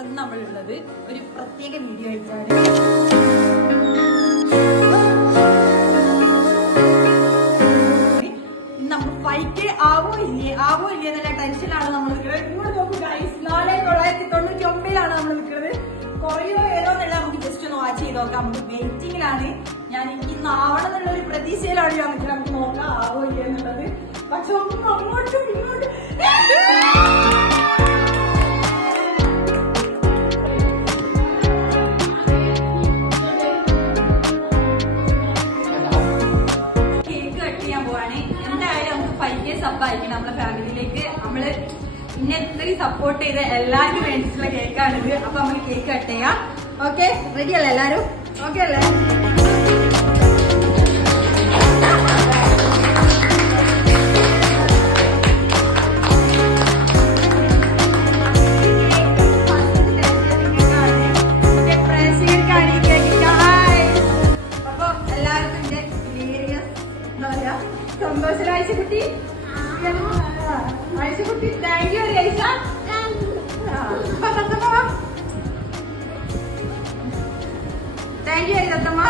അപ്പൊ ഇന്ന് നമ്മളുള്ളത് ഒരു പ്രത്യേക വീഡിയോ ആയിട്ടാണ്. നമ്മൾ ഫൈറ്റ് ആവോ ഇല്ലേ? ആവോ ഇല്ലേ എന്നുള്ള ടെൻഷനാണ് നമ്മൾ നിൽക്കുന്നത്. ഇങ്ങോട്ട് നോക്കുക നാല് തൊള്ളായിരത്തി തൊണ്ണൂറ്റി ഒമ്പതിലാണ് നമ്മൾ നിൽക്കുന്നത്. കുറയോ ഏതോ എന്നുള്ള നമുക്ക് ജസ്റ്റ് ഒന്ന് വാച്ച് ചെയ്ത് നോക്കാം. നമുക്ക് വെയിറ്റിംഗിലാണ് ഞാൻ ഇന്ന് ആവണം എന്നുള്ള ഒരു പ്രതീക്ഷയിലാണ് ഞാൻ നിൽക്കുന്നത്. നമുക്ക് നോക്കാം ആവോ ഇല്ലേ എന്നുള്ളത്. പക്ഷെ ഒന്നും അങ്ങോട്ടും നമുക്ക് ഫൈവ് കെ സബ് ആയിരിക്കും നമ്മളെ ഫാമിലിയിലേക്ക്. നമ്മൾ ഇന്നെ ഇത്രയും സപ്പോർട്ട് ചെയ്ത എല്ലാവർക്കും വേണ്ടിയിട്ടുള്ള കേക്കാണിത്. അപ്പൊ നമ്മൾ കേക്ക് കട്ട് ചെയ്യാം. ഓക്കെ റെഡി അല്ലേ എല്ലാരും? ഓക്കെ അല്ലേ? സന്തോഷരാഴ്ച പ്രേക്ഷകർക്കാണ് സന്തോഷം ആഴ്ചക്കുട്ടി ആഴ്ചക്കുട്ടി താങ്ക് യു രൈസ താങ്ക് യു തത്തമ്മ